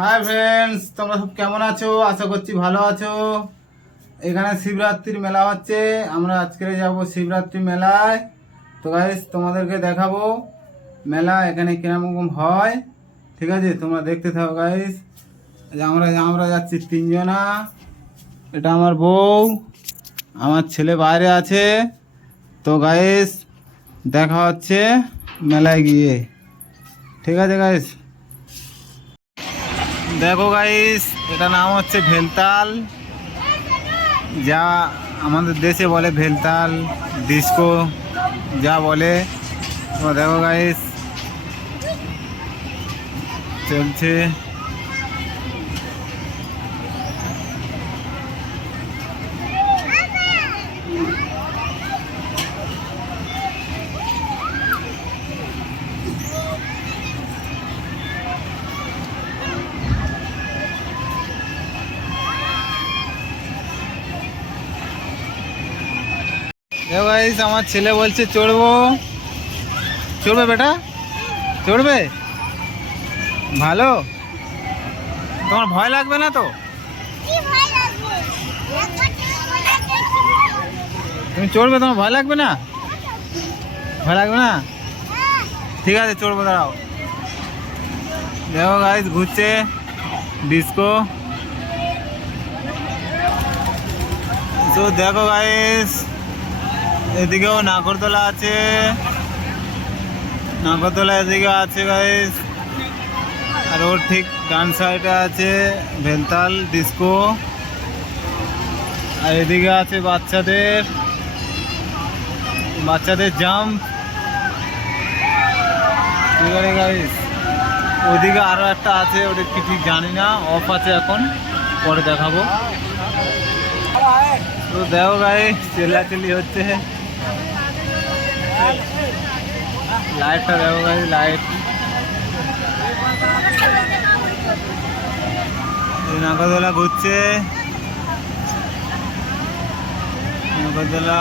Hi friends তোমরা সব কেমন আছো? আশা করছি ভালো আছো। এখানে শিবরাত্রির মেলা হচ্ছে। আমরা আজকে যাব শিবরাত্রি মেলায়। তো গাইস তোমাদেরকে দেখাবো মেলা এখানে কীরকম হয়। ঠিক আছে? তোমরা দেখতে থাকো গাইস আমরা আমরা যাচ্ছি তিনজনা। এটা আমার বউ। আমার ছেলে বাইরে আছে। তো গাইস দেখা হচ্ছে মেলায় গিয়ে। ঠিক আছে গাইস দেখো গাইস এটা নাম হচ্ছে ভেলতাল। যা আমাদের দেশে বলে ভেলতাল ডিস্কো যা বলে। দেখো গাইস চলছে। গাইস আমার ছেলে বলছে চড়বো। চড়বে বেটা? চড়বে? ভালো? তোমার ভয় লাগবে না তো? তুমি চড়বে তোমার ভয় লাগবে না? ভয় লাগবে না? ঠিক আছে চড়বো দাঁড়াও। দেখো গাইস ঘুরছে ডিস্কো তো দেখো গাইস এদিকেও নাগরদোলা আছে। নাগরদোলা এদিকে আছে গাইস আর ওর ঠিক ডান সাইডে আছে ভেলতাল ডিস্কো আর এদিকে আছে বাচ্চাদের। বাচ্চাদের আছে গাইস ওদিকে আরও একটা আছে, ওটা কি ঠিক জানি না অফ আছে এখন, পরে দেখাবো। তো দেখো গাই চেল্লাচেল্লি হচ্ছে। লাইটটা দেখো গাই লাইট নাগরদোলা ঘুরছে। নাগরদোলা।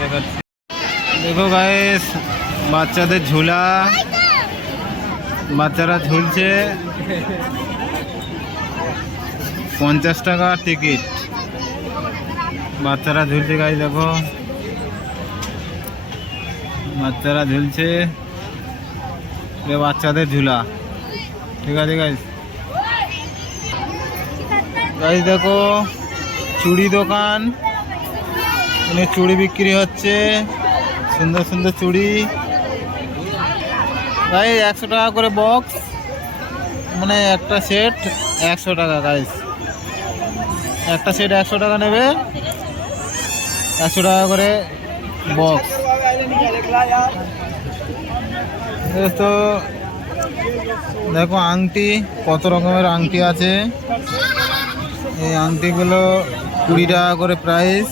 দেখাচ্ছি। দেখো গাইস বাচ্চাদের ঝুলা। বাচ্চারা ঝুলছে। পঞ্চাশ টাকা টিকিট বাচ্চারা ঝুলছে গাই দেখো। বাচ্চারা ঝুলছে। বাচ্চাদের ঝুলা। ঠিক আছে গাইস গাইস দেখো, চুড়ি দোকান। চুড়ি বিক্রি হচ্ছে। সুন্দর সুন্দর চুড়ি। ভাই একশো টাকা করে বক্স মানে একটা সেট একশো টাকা গাইস একটা সেট একশো টাকা নেবে একশো টাকা করে বক্স তো দেখো আংটি কত রকমের আংটি আছে। এই আংটিগুলো কুড়ি টাকা করে প্রাইস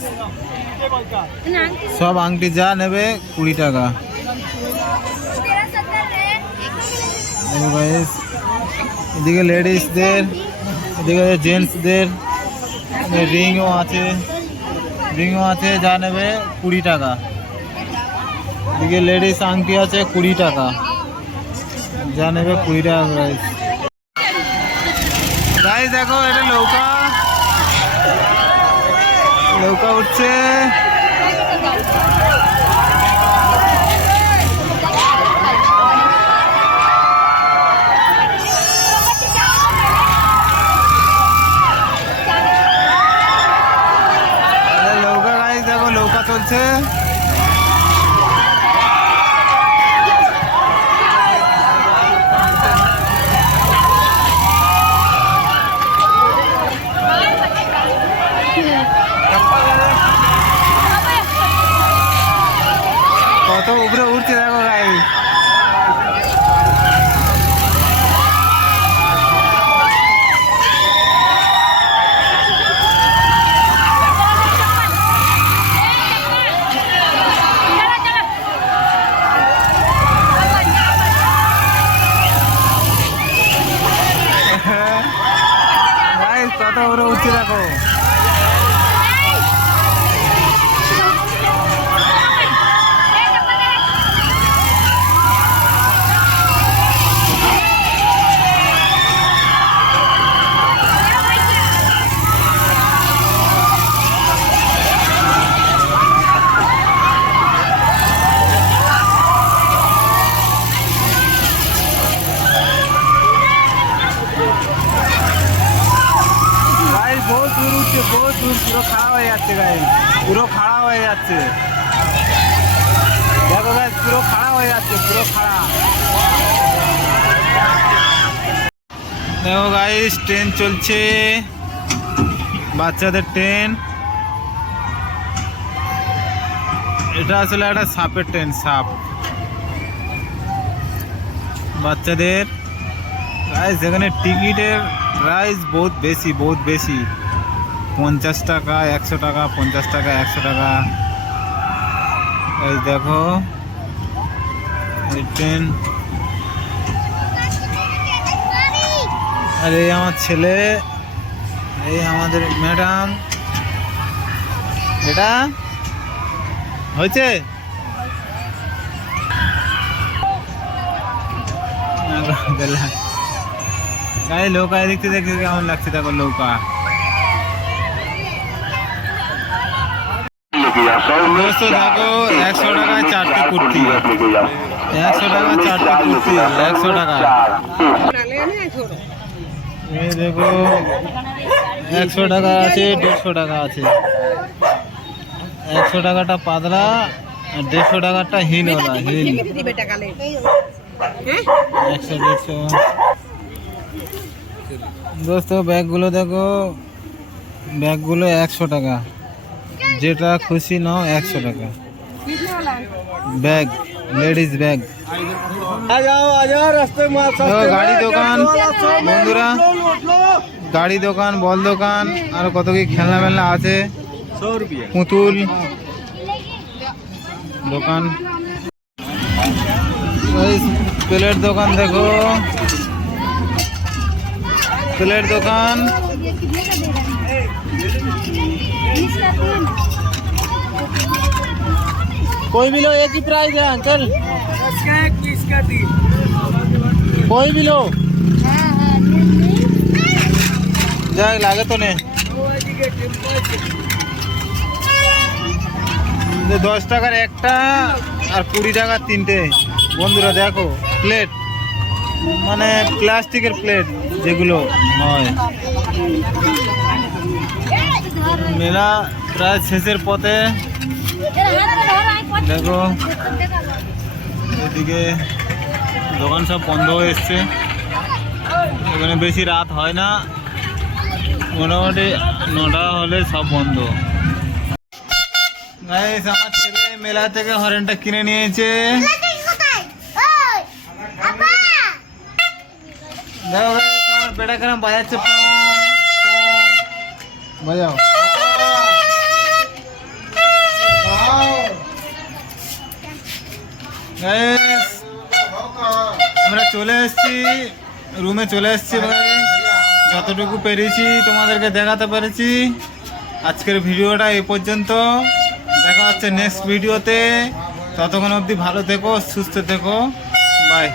সব আংটি যা নেবে কুড়ি টাকা। এদিকে লেডিসদের এদিকে জেন্টসদের রিংও আছে। রিংও আছে, যা নেবে কুড়ি টাকা। এদিকে লেডিস আংটি আছে কুড়ি টাকা। যা নেবে কুড়ি টাকা প্রাইস গাইস দেখো, এটা নৌকা। নৌকা উঠছে আরে নৌকা গাইস দেখো নৌকা চলছে কত উপরে উঠছে দেখো গাইস গাইস কত উপরে উঠছে দেখো দূর বহুত দূর পুরো খাড়া হয়ে যাচ্ছে গাড়ি পুরো খাড়া হয়ে যাচ্ছে দেখো গাছ পুরো খাড়া হয়ে যাচ্ছে, পুরো খাড়া। দেখো গাইস ট্রেন চলছে। বাচ্চাদের ট্রেন এটা আসলে একটা সাপের ট্রেন সাপ। বাচ্চাদের। গাইস এখানে টিকিটের প্রাইস বহুত বেশি বহুত বেশি। পঞ্চাশ টাকা, একশো টাকা, পঞ্চাশ টাকা, একশো টাকা। এই দেখো ট্রেন আর, এই আমার ছেলে, এই আমাদের ম্যাডাম এটা হয়েছে? গায়ে নৌকায় দেখতে দেখতে কেমন লাগছে দেখো নৌকা? দোস্ত দেখো একশো টাকায় চারটে কুর্তি। একশো চারটে কুর্তি, একশো টাকা। দেখো, একশো টাকা আছে, দেড়শো টাকা আছে। একশো টাকাটা পাতলা, আর দেড়শো টাকাটা হিলওয়ালা হিল। একশো, দেড়শো। দোস্ত, ব্যাগগুলো দেখো, ব্যাগগুলো একশো টাকা। যেটা খুশি নাও একশো টাকা। Bag ladies bag. গাড়ি দোকান। বন্ধুরা গাড়ি দোকান বল দোকান আর কত কি খেলনা মেলনা আছে? পুতুল দোকান। প্লেট দোকান দেখো। প্লেট দোকান। कोई भी लो एक ही प्राइस है अंकल कोई भी लो যাক লাগে তো নে যে দশ টাকার একটা আর কুড়ি টাকার তিনটে বন্ধুরা দেখো প্লেট মানে প্লাস্টিকের প্লেট যেগুলো হয় মেলা প্রায় শেষের পথে। দেখো, এদিকে দোকান সব বন্ধ হয়ে এসছে। এখানে বেশি রাত হয় না। মোটামুটি নটা হলে সব বন্ধ। আমার ছেলে মেলা থেকে হরেনটা কিনে নিয়েছে। দেখো আমার বেটা কেন বাজাচ্ছে। বাজাও। আমরা চলে এসেছি রুমে চলে এসেছি যতটুকু পেরেছি তোমাদেরকে দেখাতে পেরেছি। আজকের ভিডিওটা এ পর্যন্ত। দেখা হচ্ছে নেক্সট ভিডিওতে ততক্ষণ অবধি ভালো থেকো, সুস্থ থেকো। বাই